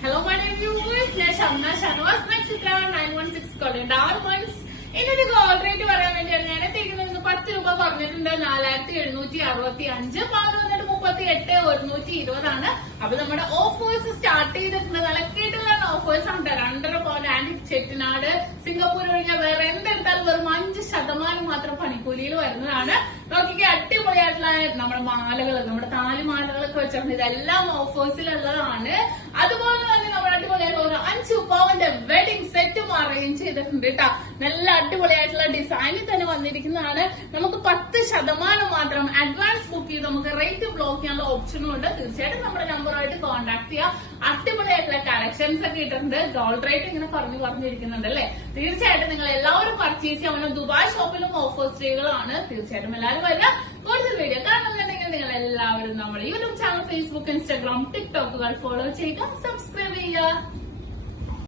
Hello, my dear viewers. SHAMNA, Nakshathra 916 code. Our months. ഇന്നത്തെ gold rate പറയാൻ വേണ്ടിയാണ് ഞാൻ എത്തിയിരിക്കുന്നത്. 10 രൂപ കുറഞ്ഞിട്ടുണ്ട്. 4765. പവന് വന്നിട്ട് 38,120 അപ്പൊ നമ്മുടെ ഓഫേഴ്സ് സ്റ്റാർട്ട് ചെയ്തിട്ടുണ്ട്. നിലക്കിയിട്ടുള്ള ഓഫേഴ്സ് ആണ്. 2.5 പവൻ ആന്റിക് ചെട്ടിനാട് സിംഗപ്പൂർ ഒഴികെ വേറെ എന്തെടുത്താലും വെറും 5% മാത്രം പണിക്കൂലിയിൽ വരുന്നതാണ്. നോക്കിക്ക് അടിപൊളിയായിട്ടുള്ള നമ്മുടെ മാലകൾ, നമ്മുടെ താലിമാലകളൊക്കെ വെച്ചിട്ടുണ്ട്. ഇതെല്ലാം ഓഫേഴ്സിലുള്ളതാണ്. അതുപോലെ തന്നെ നമ്മുടെ അടിപൊളിയായിട്ടുള്ള ഒരു 5 പവന്റെ വെഡിങ് സെറ്റും അറേഞ്ച് ചെയ്തിട്ടുണ്ട് കേട്ടോ. നല്ല അടിപൊളിയായിട്ടുള്ള ഡിസൈനിൽ തന്നെ വന്നിരിക്കുന്നതാണ്. നമുക്ക് 10% മാത്രം അഡ്വാൻസ് ബുക്ക് ചെയ്ത് നമുക്ക് റേറ്റ് ബ്ലോക്ക് ചെയ്യാനുള്ള ഓപ്ഷനും ഉണ്ട്. തീർച്ചയായിട്ടും നമ്മുടെ നമ്പറുമായിട്ട് കോൺടാക്ട് ചെയ്യാം. അടിപൊളിയായിട്ടുള്ള കളക്ഷൻസ് ഒക്കെ ഇട്ടിട്ടുണ്ട്. ഗോൾഡ് റേറ്റ് ഇങ്ങനെ പറഞ്ഞിരിക്കുന്നുണ്ട് അല്ലേ. തീർച്ചയായിട്ടും നിങ്ങൾ എല്ലാവരും പർച്ചേസ് ചെയ്യാൻ ദുബായ് ഷോപ്പിലും ഓഫേഴ്സ് ഡേകളാണ്. തീർച്ചയായിട്ടും എല്ലാവരും വരിക. കൂടുതൽ വീഡിയോ കാണുന്നുണ്ടെങ്കിൽ നിങ്ങൾ എല്ലാവരും നമ്മുടെ യൂട്യൂബ് ചാനൽ, ഫേസ്ബുക്ക്, ഇൻസ്റ്റാഗ്രാം, ടിക്ടോക്കുകൾ ഫോളോ ചെയ്യുക, സബ്സ്ക്രൈബ് ചെയ്യുക.